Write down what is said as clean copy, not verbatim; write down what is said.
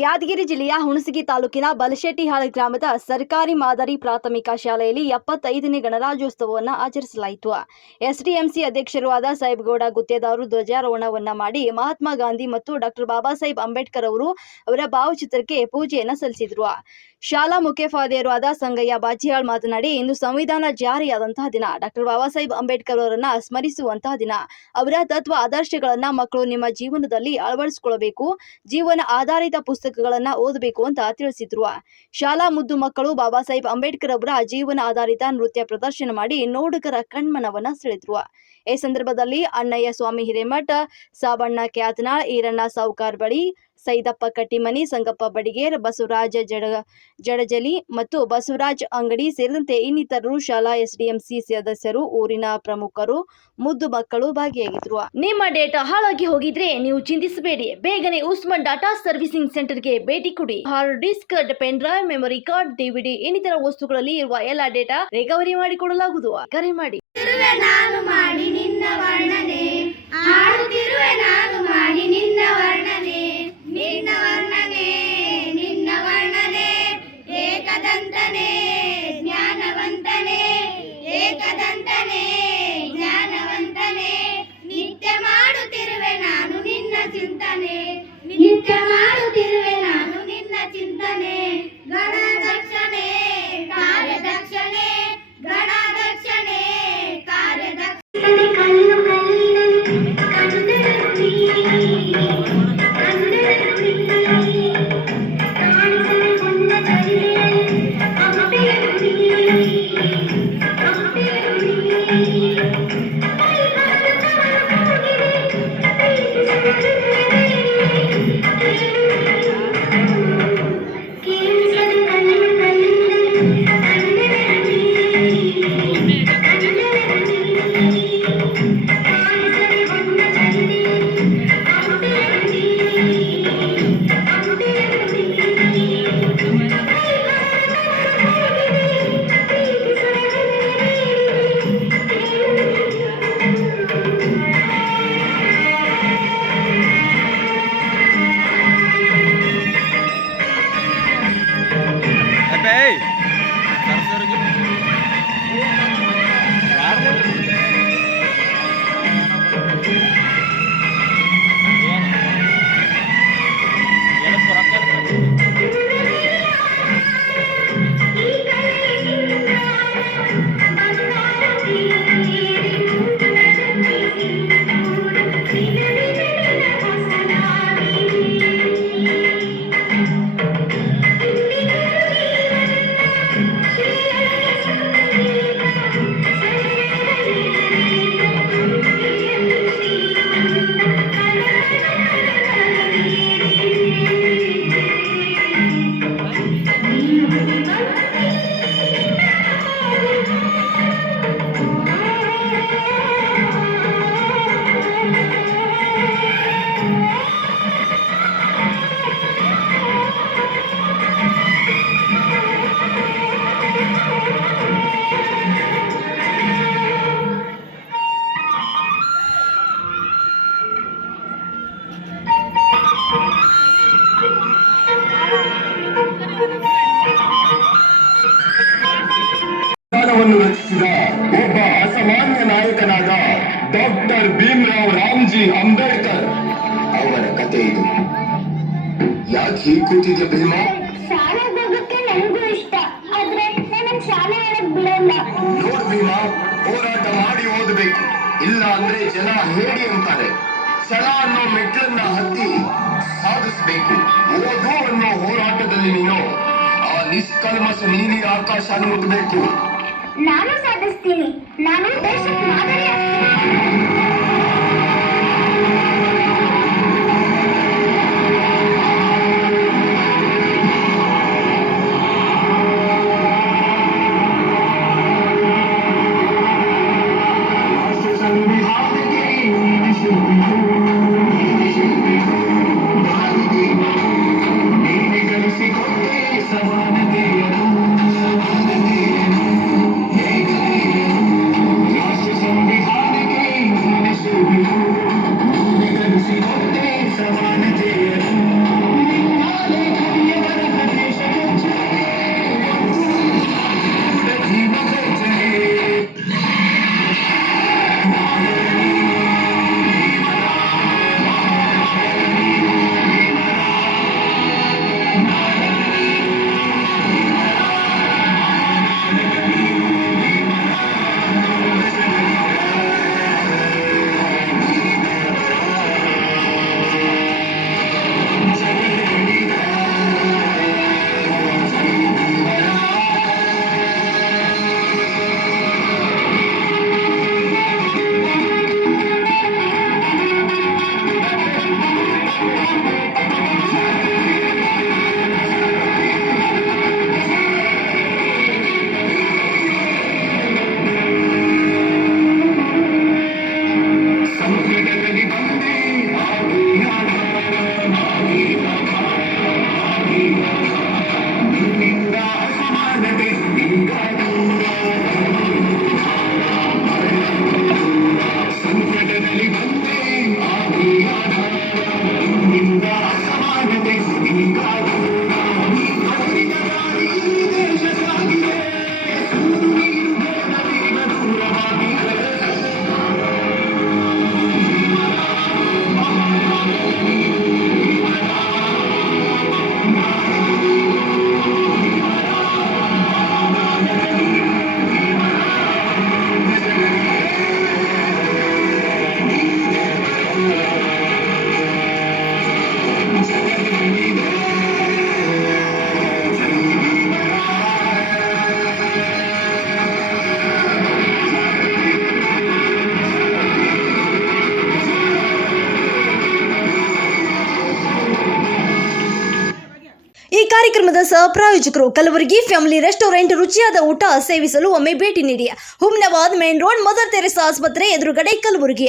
ಯಾದಗಿರಿ ಜಿಲ್ಲೆಯ ಹುಣಸಗಿ ತಾಲೂಕಿನ ಬಲಶೆಟ್ಟಿಹಾಳ ಗ್ರಾಮದ ಸರ್ಕಾರಿ ಮಾದರಿ ಪ್ರಾಥಮಿಕ ಶಾಲೆಯಲ್ಲಿ 75ನೇ ಗಣರಾಜ್ಯೋತ್ಸವವನ್ನು ಆಚರಿಸಲಾಯಿತು. ಎಸ್ಡಿಎಂಸಿ ಅಧ್ಯಕ್ಷರೂ ಆದ ಸಾಹೇಬಗೌಡ ಗುತ್ತೇದಾರರು ಧ್ವಜಾರೋಹಣವನ್ನು ಮಾಡಿ ಮಹಾತ್ಮ ಗಾಂಧಿ ಮತ್ತು ಡಾಕ್ಟರ್ ಬಾಬಾ ಸಾಹೇಬ್ ಅಂಬೇಡ್ಕರ್ ಅವರ ಭಾವಚಿತ್ರಕ್ಕೆ ಪೂಜೆಯನ್ನು ಸಲ್ಲಿಸಿದರು. ಶಾಲಾ ಮುಖ್ಯೋಪಾಧ್ಯಾಯರು ಆದ ಸಂಗಯ್ಯ ಬಾಚಿಹಾಳ್ ಮಾತನಾಡಿ, ಇಂದು ಸಂವಿಧಾನ ಜಾರಿಯಾದಂತಹ ದಿನ. ಡಾಕ್ಟರ್ ಬಾಬಾ ಸಾಹೇಬ್ ಅಂಬೇಡ್ಕರ್ ಅವರನ್ನ ಸ್ಮರಿಸುವಂತಹ ದಿನ. ಅವರ ತತ್ವ ಆದರ್ಶಗಳನ್ನ ಮಕ್ಕಳು ನಿಮ್ಮ ಜೀವನದಲ್ಲಿ ಅಳವಡಿಸಿಕೊಳ್ಳಬೇಕು. ಜೀವನ ಆಧಾರಿತ ಪುಸ್ತಕಗಳನ್ನ ಓದಬೇಕು ಅಂತ ತಿಳಿಸಿದ್ರು. ಶಾಲಾ ಮುದ್ದು ಮಕ್ಕಳು ಬಾಬಾ ಸಾಹೇಬ್ ಅಂಬೇಡ್ಕರ್ ಅವರ ಜೀವನ ಆಧಾರಿತ ನೃತ್ಯ ಪ್ರದರ್ಶನ ಮಾಡಿ ನೋಡುಗರ ಕಣ್ಮನವನ್ನ ಸೆಳೆದ್ರು. ಈ ಸಂದರ್ಭದಲ್ಲಿ ಅಣ್ಣಯ್ಯ ಸ್ವಾಮಿ ಹಿರೇಮಠ, ಸಾಬಣ್ಣ ಕ್ಯಾತನಾಳ್, ಈರಣ್ಣ ಸಾವುಕಾರ್ ಬಳಿ, ಸೈದಪ್ಪ ಕಟ್ಟಿಮನಿ, ಸಂಗಪ್ಪ ಬಡಿಗೇರ್, ಬಸವರಾಜ ಜಡಜಲಿ ಮತ್ತು ಬಸವರಾಜ್ ಅಂಗಡಿ ಸೇರಿದಂತೆ ಇನ್ನಿತರರು, ಶಾಲಾ ಎಸ್ಡಿಎಂಸಿ ಸದಸ್ಯರು, ಊರಿನ ಪ್ರಮುಖರು, ಮುದ್ದು ಮಕ್ಕಳು ಭಾಗಿಯಾಗಿದ್ರು. ನಿಮ್ಮ ಡೇಟಾ ಹಾಳಾಗಿ ಹೋಗಿದ್ರೆ ನೀವು ಚಿಂತಿಸಬೇಡಿ. ಬೇಗನೆ ಉಸ್ಮಾನ್ ಡಾಟಾ ಸರ್ವಿಸಿಂಗ್ ಸೆಂಟರ್ಗೆ ಭೇಟಿ ಕೊಡಿ. Hard disk, pen drive, memory card, DVD ಇನ್ನಿತರ ವಸ್ತುಗಳಲ್ಲಿ ಇರುವ ಎಲ್ಲ ಡೇಟಾ ರಿಕವರಿ ಮಾಡಿಕೊಡಲಾಗುವುದು. ಕರೆ ಮಾಡಿ. ನಾನು ಮಾಡಿ ನಿನ್ನ ವರ್ಣನೆ, ಆಡುತ್ತಿರುವೆ ನಾನು ಮಾಡಿ ನಿನ್ನ ವರ್ಣನೆ, ನಿನ್ನ ವರ್ಣನೆ, ನಿನ್ನ ವರ್ಣನೆ, ಏಕದಂತನೇ ಜ್ಞಾನವಂತನೇ, ಏಕದಂತನೇ ಜ್ಞಾನವಂತನೇ, ನಿತ್ಯ ಮಾಡುತ್ತಿರುವೆ ನಾನು ನಿನ್ನ ಚಿಂತನೆ, ನಿತ್ಯ ಮಾಡುತ್ತಿರುವೆ ನಾನು ನಿನ್ನ ಚಿಂತನೆ, ಗಣದಕ್ಷಣೆ ಕಾರ್ಯದಕ್ಷಣೆ, ಗಣದಕ್ಷಣೆ ಕಾರ್ಯದಕ್ಷಣೆ, ಕಲ್ಲು ಕಲ್ಲಿನಲ್ಲಿ ಕರುದರುಳಿ ಕಾಣಿಸಲು ಮುನ್ನ ಚರಿಯಲ್ಲಿ ಅಂಬೆಯುಳಿ ರಚಿಸಿದ ಒಬ್ಬ ಅಸಾಮಾನ್ಯ ನಾಯಕನಾದ ಡಾಕ್ಟರ್ ಭೀಮರಾವ್ ರಾಮ್ಜಿ ಅಂಬೇಡ್ಕರ್ ಅವರ ಕತೆ ಇದು. ಯಾಕೆ ಹೀಗೆ ಕೂತಿದ್ಯ ಭೀಮ? ಶಾಲೆ ಹೋಗಕ್ಕೆ ನನಗೂ ಇಷ್ಟ, ಆದ್ರೆ ನನ್ನ ಶಾಲೆ ಒಳಗ್ ಬಿಡಲ್ಲ. ನೋಡ್ ಭೀಮ, ಹೋರಾಟ ಮಾಡಿ ಓದಬೇಕು, ಇಲ್ಲ ಅಂದ್ರೆ ಜನ ಹೇಳಿ ಅಂತಾರೆ. ಛಲ ಅನ್ನೋ ಮೆಟ್ಲನ್ನ ಹತ್ತಿ ಸಾಧಿಸಬೇಕು. ಓದು ಅನ್ನೋ ಹೋರಾಟದಲ್ಲಿ ನೀನು ಆ ನಿಷ್ಕಲ್ಮಶ ನೀಲಿ ಆಕಾಶ ಮುಟ್ಟಬೇಕು. ನಾನು ಸಾಧಿಸ್ತೀನಿ. ನಾನು ದೇಶಕ್ಕೆ ಮಾದರಿ ಆಗ್ತೀನಿ. ಸಮಾನತೆಯನ್ನು ಈ ಕಾರ್ಯಕ್ರಮದ ಸಹ ಪ್ರಾಯೋಜಕರು ಕಲಬುರಗಿ ಫ್ಯಾಮಿಲಿ ರೆಸ್ಟೋರೆಂಟ್. ರುಚಿಯಾದ ಊಟ ಸೇವಿಸಲು ಒಮ್ಮೆ ಭೇಟಿ ನೀಡಿ. Humnabad main road, Mother Teresa ಆಸ್ಪತ್ರೆ ಎದುರುಗಡೆ, ಕಲಬುರಗಿ.